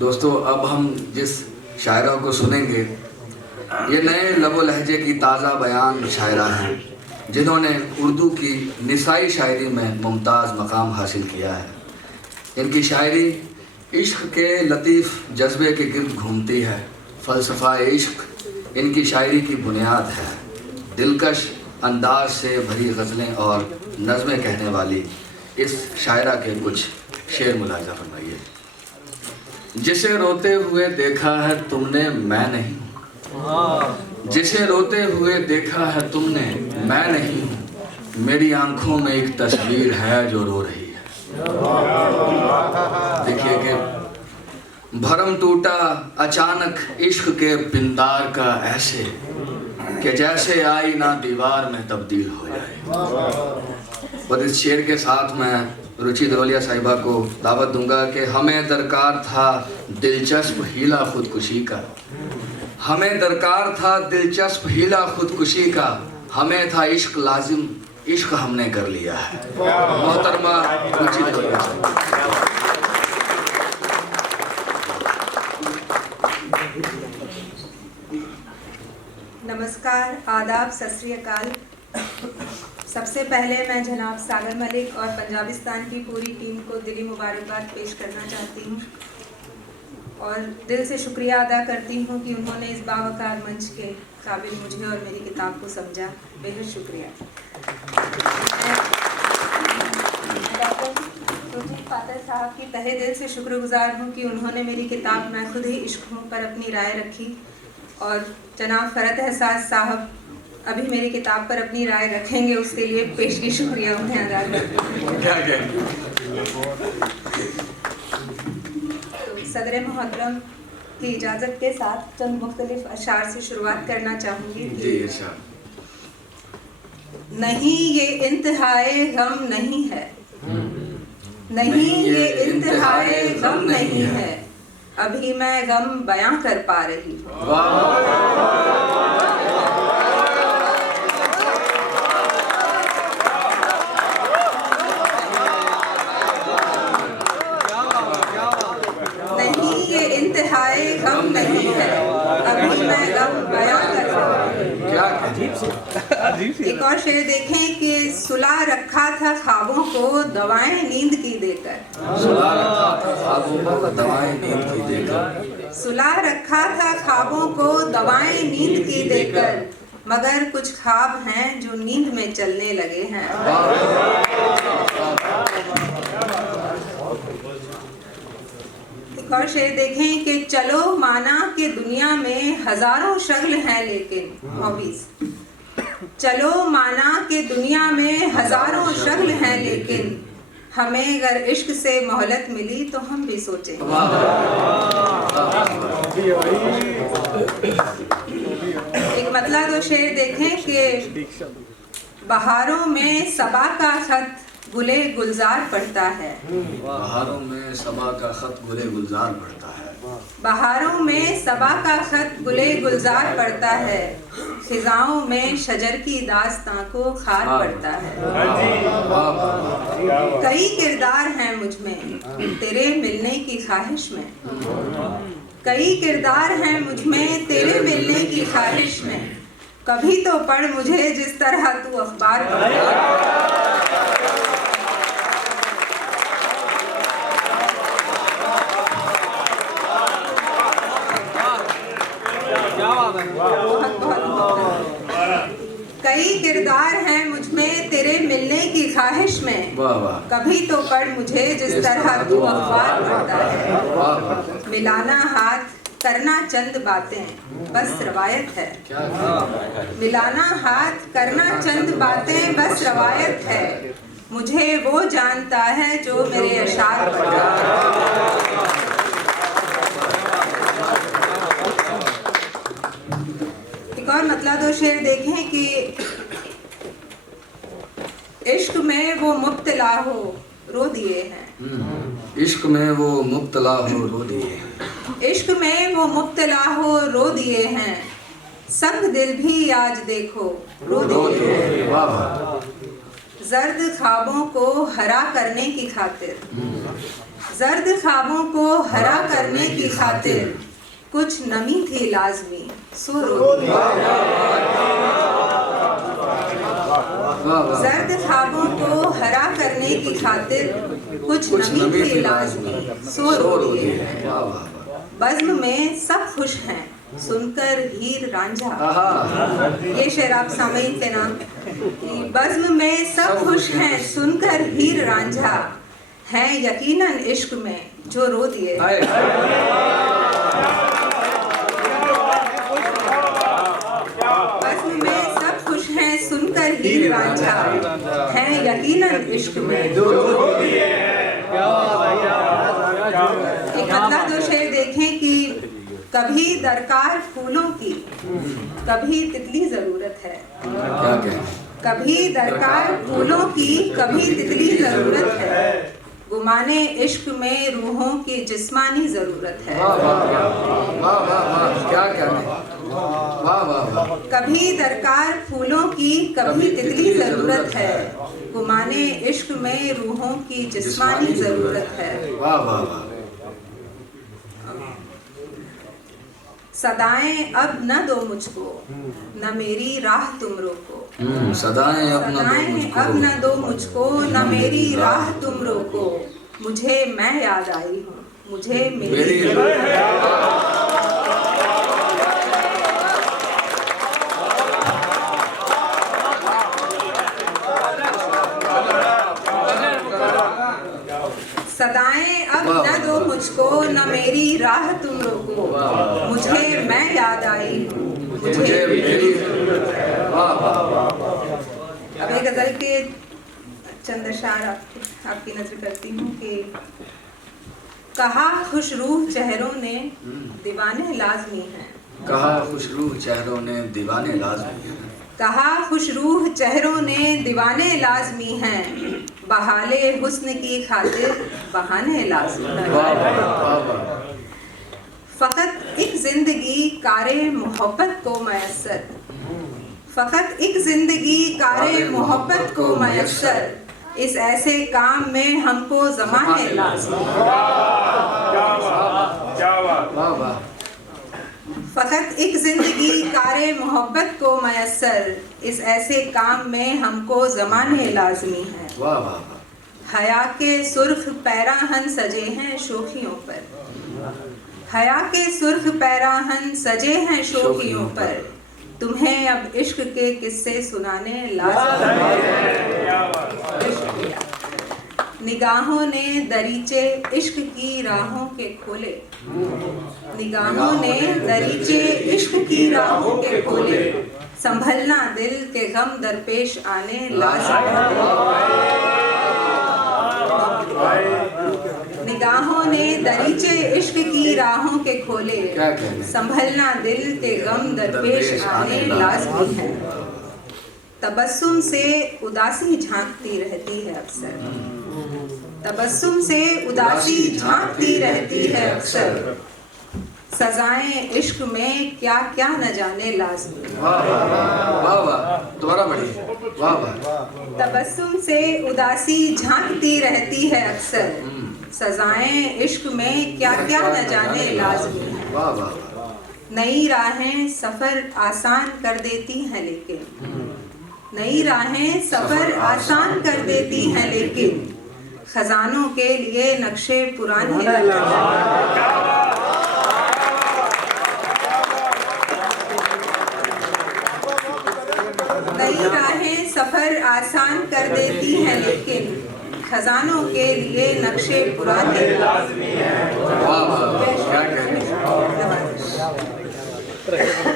दोस्तों, अब हम जिस शायरा को सुनेंगे ये नए लबो लहजे की ताज़ा बयान शायरा हैं जिन्होंने उर्दू की निसाई शायरी में मुमताज़ मकाम हासिल किया है। इनकी शायरी इश्क के लतीफ़ जज्बे के गिर्द घूमती है। फ़लसफ़ा इश्क इनकी शायरी की बुनियाद है। दिलकश अंदाज से भरी गज़लें और नज़में कहने वाली इस शायरा के कुछ शेर मुलाज़ा फरमाइए। जिसे रोते हुए देखा है तुमने मैं नहीं हूँ, जिसे रोते हुए देखा है तुमने मैं नहीं हूँ, मेरी आंखों में एक तस्वीर है जो रो रही है। देखिए कि भरम टूटा अचानक इश्क के पिंदार का ऐसे कि जैसे आईना दीवार में तब्दील हो जाए। और इस शेर के साथ मैं रुचि दरोलिया साहिबा को दावत दूंगा कि हमें दरकार था दिलचस्प हीला खुदकुशी का, हमें दरकार था दिलचस्प हीला खुदकुशी का, हमें था इश्क लाजिम, इश्क हमने कर लिया है। मोहतरमा रुचि दरोलिया साहिबा। नमस्कार, आदाब, सत श्री अकाल। सबसे पहले मैं जनाब सागर मलिक और पंजाबिस्तान की पूरी टीम को दिली मुबारकबाद पेश करना चाहती हूँ और दिल से शुक्रिया अदा करती हूँ कि उन्होंने इस बावकार मंच के काबिल मुझे और मेरी किताब को समझा। बेहद शुक्रिया। डॉक्टर सुरजीत पातर साहब की तहे दिल से शुक्रगुजार हूँ कि उन्होंने मेरी किताब मैं खुद ही इश्क हूँ पर अपनी राय रखी और जनाब फरत एहसास साहब अभी मेरी किताब पर अपनी राय रखेंगे, उसके लिए पेशगी शुक्रिया उन्हें अदा करती हूँ। तो सदर मोहतरम की इजाज़त के साथ चंद मुख्तलिफ अशार से शुरुआत करना चाहूँगी। नहीं ये इंतहाए गम नहीं है, नहीं ये इंतहाए गम नहीं है, अभी मैं गम बयां कर पा रही हूँ। नहीं ये इंतहाए गम नहीं है, अभी मैं गम बयां कर पा रही हूँ। एक और शेर देखें कि सुला रखा था ख्वाबों को दवाएं नींद की देकर, सुला रखा था ख्वाबों को दवाएं नींद की देकर, सुला रखा था ख्वाबों को दवाएं नींद की देकर, मगर कुछ ख्वाब हैं जो नींद में चलने लगे हैं। एक और शेर देखें कि चलो माना कि दुनिया में हजारों शगल हैं लेकिन हॉबीज, चलो माना कि दुनिया में हजारों शगल हैं लेकिन हमें अगर इश्क से मोहलत मिली तो हम भी सोचें। एक मतलब तो शेर देखें कि बहारों में सबा का खत गुले गुलजार पड़ता है, बहारों में सबा का खत गुले गुलजार पड़ता है, बहारों में सबा का खत गुले गुलजार पड़ता है, खिजाओं में शजर की दास्तां को खार पड़ता है। कई किरदार हैं मुझ में तेरे मिलने की ख्वाहिश में, कई किरदार हैं मुझ में तेरे मिलने की ख्वाहिश में, कभी तो पढ़ मुझे जिस तरह तू अखबार पढ़ता। कई किरदार हैं मुझ में तेरे मिलने की ख्वाहिश में, कभी तो पढ़ मुझे जिस तरह तू अखबार पढ़ता है। मिलाना हाथ करना चंद बातें बस रवायत है, मिलाना हाथ करना चंद बातें बस रवायत है, मुझे वो जानता है जो मेरे अशार पढ़ता है। और मतलब दो शेर देखें कि इश्क में वो मुब्तला हो रो दिए हैं, इश्क में वो मुब्तला हो रो दिए हैं, इश्क में वो मुब्तला हो रो दिए हैं, संग दिल भी आज देखो रो दिए हैं। जर्द ख्वाबों को हरा करने की खातिर, जर्द ख्वाबों को हरा करने की खातिर कुछ नमी थी लाजमी, सो रो दिया। जर्द ख्वाबों को हरा करने की खातिर कुछ नमी थी लाजमी, सो रो दिया। बज़्म में सब खुश हैं सुनकर हीर रांझा। ये शेर आप सामईन के नाम। बज़्म में सब खुश हैं सुनकर हीर रांझा, है यकीनन इश्क में जो रो दिए। बज़्म में सब खुश हैं सुनकर हीर रांझा, है यकीनन इश्क में जो रो दिए। एक मतलब दो शेर देखें कि कभी दरकार फूलों की, कभी तितली जरूरत है। कभी दरकार फूलों की, कभी तितली जरूरत है। गुमाने इश्क में रूहों की जिस्मानी जरूरत है। कभी दरकार फूलों की, कभी तितली जरूरत है। गुमाने इश्क में रूहों की जिस्मानी जरूरत है। सदाएं अब न दो मुझको, न मेरी राह तुम रोको। सदाएं अब न दो मुझको, न मेरी राह तुम रोको। मुझे मैं याद आई हूँ, मुझे मेरी सदाएं अब न दो मुझको, न मेरी राह तुम रोको। मुझे मैं याद आई हूँ, मुझे मेरी। अब एक गजल के चंद अशार आपकी नजर करती हूँ कि कहा खुश रूह चेहरों ने दीवाने लाजमी हैं। कहा खुश रूह चेहरों ने दीवाने लाजमी हैं। कहा खुश रूह चेहरों ने दीवाने लाजमी हैं। बहाले हुस्न की खातिर बहाने लाजमी हैं। फकत एक जिंदगी कारे मोहब्बत को मयस्सर, फकत एक जिंदगी कारे मोहब्बत को मयस्सर। इस ऐसे काम में हमको ज़माने लाज़मी। फकत एक जिंदगी कारे मोहब्बत को मयस्सर। इस ऐसे काम में हमको ज़माने लाज़मी है। हया के सुर्ख पैराहन सजे हैं शोखियों पर, हया के सुर्ख पैराहन सजे हैं शोखियों पर। तुम्हें अब इश्क के किस्से सुनाने लाज़मी है। निगाहों ने दरीचे इश्क की राहों के खोले, निगाहों ने दरीचे इश्क की राहों के खोले। संभलना दिल के गम दरपेश आने लाज़मी है। निगाहों ने दरीचे इश्क की राहों के खोले। संभलना दिल के गम दरपेश आने लाज़मी है। तबस्सुम से उदासी झांकती रहती है अक्सर, तबस्सुम से उदासी झांकती रहती है अक्सर। सजाएं इश्क में क्या क्या न जाने लाज़मी। दोबारा बढ़िए। तबस्सुम से उदासी झांकती रहती है अक्सर। सजाएं इश्क में क्या क्या न जाने लाज़मी है। नई राहें सफर आसान कर देती हैं लेकिन, नई राहें सफर आसान कर देती हैं लेकिन। खजानों के लिए नक्शे पुराने नई राहें सफर आसान कर देती हैं लेकिन। खजानों के लिए नक्शे पुराने लाज़मी हैं।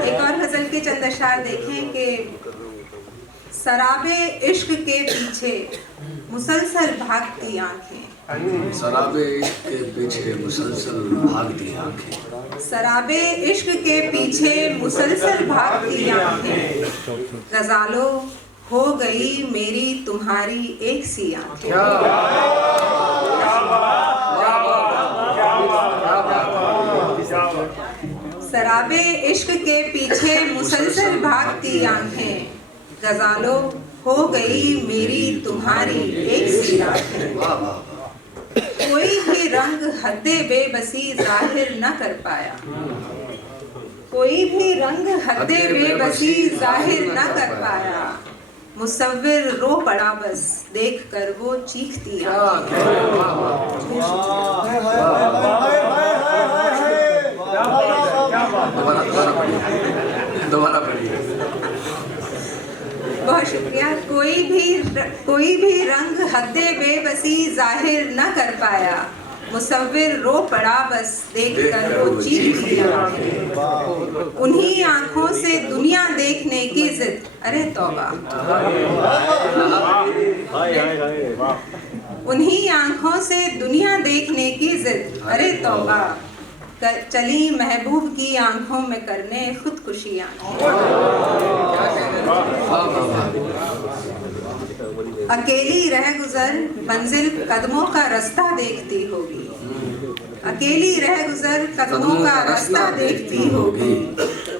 एक और गजल के चंद अशार देखें कि शराबे इश्क के पीछे मुसलसल भागती आंखें, शराबे इश्क के पीछे मुसलसल भागती आंखें। शराबे इश्क के पीछे मुसलसल भागती आंखें। गजालो हो गई मेरी तुम्हारी एक सी आंखें। शराबे इश्क के पीछे मुसलसल भागती आंखें। गजालो हो गई मेरी तुम्हारी एक सी आंखें। कोई भी रंग हद्दे बेबसी जाहिर न कर पाया, कोई भी रंग हद्दे बेबसी जाहिर न कर पाया। मुसव्विर रो पड़ा बस देख कर वो चीखती आंखें। दोबारा पढ़िए। बहुत शुक्रिया। कोई भी रंग हद्दे बेबसी जाहिर न कर पाया, मुसव्विर रो पड़ा बस देख कर वो चीखती आंखें। उन्हीं आंखों से दुनिया देखने की जिद, अरे तौबा। उन्हीं आंखों से दुनिया देखने की जिद, अरे तौबा। चली महबूब की आंखों में करने खुदकुशी आंखें। अकेली रह गुजर मंजिल कदमों का रास्ता देखती होगी, अकेली रह गुजर कदमों का रास्ता देखती होगी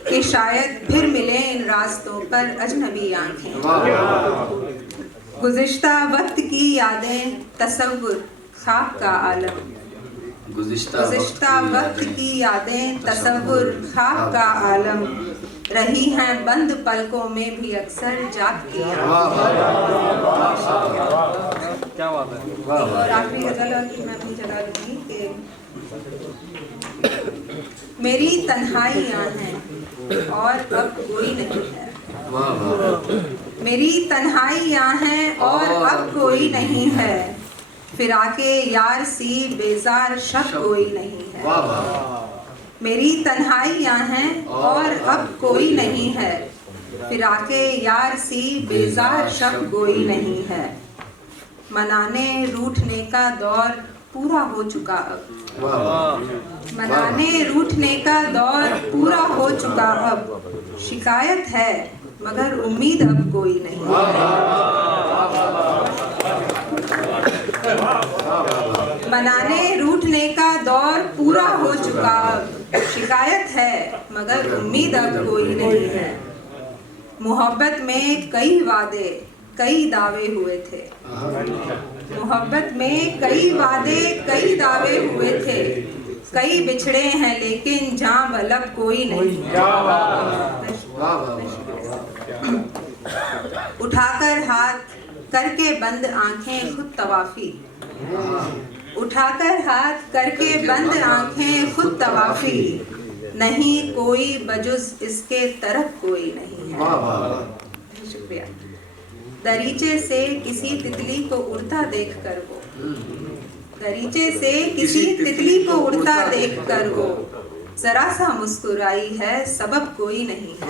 कि शायद फिर मिले इन रास्तों पर अजनबी आंखें। गुज़िश्ता वक्त की यादें तसव्वुर ख्वाब का आलम, गुज़िश्ता वक्त की यादें तसव्वुर ख्वाब का आलम। रही हैं बंद पलकों में भी अक्सर जागती आंखें। और आखिरी गज़ल मैं भी चला लूँगी कि मेरी तन्हाइयाँ हैं और अब कोई नहीं है, मेरी तन्हाइयाँ हैं और अब कोई नहीं है। फिराके यार सी बेजार शब कोई नहीं है, मेरी तन्हाइयाँ हैं और अब कोई नहीं है। फिराके यार सी बेजार शब कोई नहीं है। मनाने रूठने का दौर पूरा हो चुका अब, मनाने रूठने का दौर पूरा हो चुका अब। शिकायत है मगर उम्मीद अब कोई नहीं है। मनाने रूठने का दौर पूरा हो चुका अब। शिकायत है मगर उम्मीद अब कोई नहीं है। मोहब्बत में कई वादे कई दावे हुए थे, मोहब्बत में कई वादे कई दावे हुए थे। कई बिछड़े हैं लेकिन जान बलब कोई नहीं। उठाकर हाथ करके बंद आंखें खुद तवाफी, उठाकर हाथ करके बंद आंखें खुद तवाफी। नहीं कोई बजुज इसके तरफ कोई नहीं है। शुक्रिया। दरीचे से किसी तितली को उड़ता देखकर वो, दरीचे से किसी तितली को उड़ता देखकर वो जरा सा मुस्कुराई है, सबब कोई नहीं है।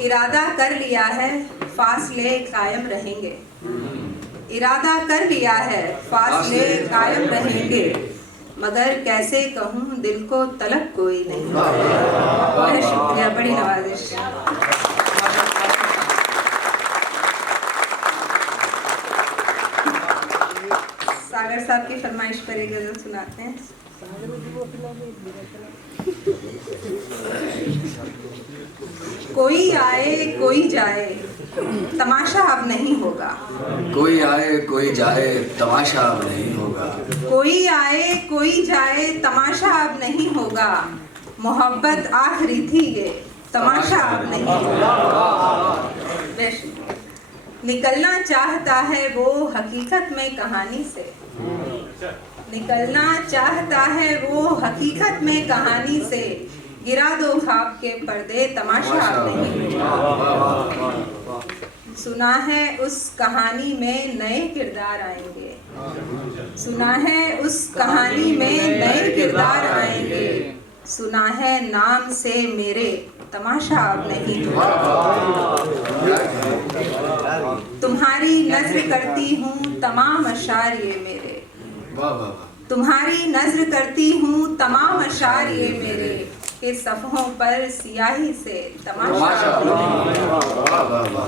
इरादा कर लिया है फासले कायम रहेंगे, इरादा कर लिया है फासले कायम रहेंगे। मगर कैसे कहूँ दिल को तलब कोई नहीं। बहुत शुक्रिया, बड़ी नवाजिश। सागर साहब की फरमाइश पर एक गजल सुनाते हैं। कोई आए कोई जाए तमाशा अब नहीं होगा, कोई आए कोई जाए तमाशा अब नहीं होगा। कोई आए कोई जाए तमाशा अब नहीं होगा। मोहब्बत आखिरी थी ये तमाशा अब नहीं होगा। निकलना चाहता है वो हकीकत में कहानी से, निकलना चाहता है वो हकीकत में कहानी से। गिरा दो ख्वाब के पर्दे तमाशा अब नहीं होगा। सुना है उस कहानी में नए किरदार आएंगे, सुना है उस कहानी में नए किरदार आएंगे। सुना है नाम से मेरे तमाशा अब नहीं होगा। तुम्हारी नज़्र करती हूँ तमाम अशार ये मेरे, तुम्हारी नज़्र करती हूँ तमाम अशार ये मेरे। के सफ़हों पर सियाही से तमाशा अब नहीं होगा।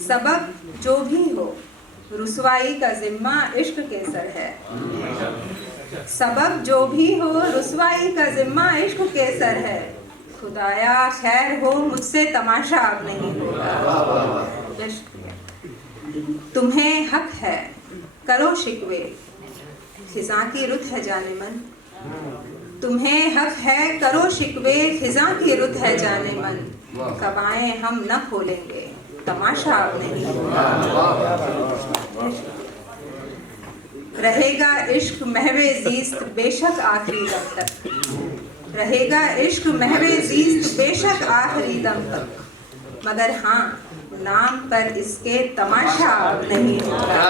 सबब जो भी हो रुसवाई का जिम्मा इश्क के सर है, सबब जो भी हो रुसवाई का जिम्मा इश्क के सर है। खुदाया खैर हो मुझसे तमाशा अब नहीं होगा। तुम्हें हक है करो शिकवे, खिज़ां की रुत है जाने मन। तुम्हें हक है करो शिकवे, खिज़ां की रुत है जाने मन। कब आए हम न खोलेंगे, तमाशा अब नहीं होगा। रहेगा इश्क महवे ज़ीस्त बेशक आखिरी दम तक, रहेगा इश्क महवे ज़ीस्त बेशक आखिरी दम तक, मगर हाँ नाम पर इसके तमाशा अब नहीं होगा।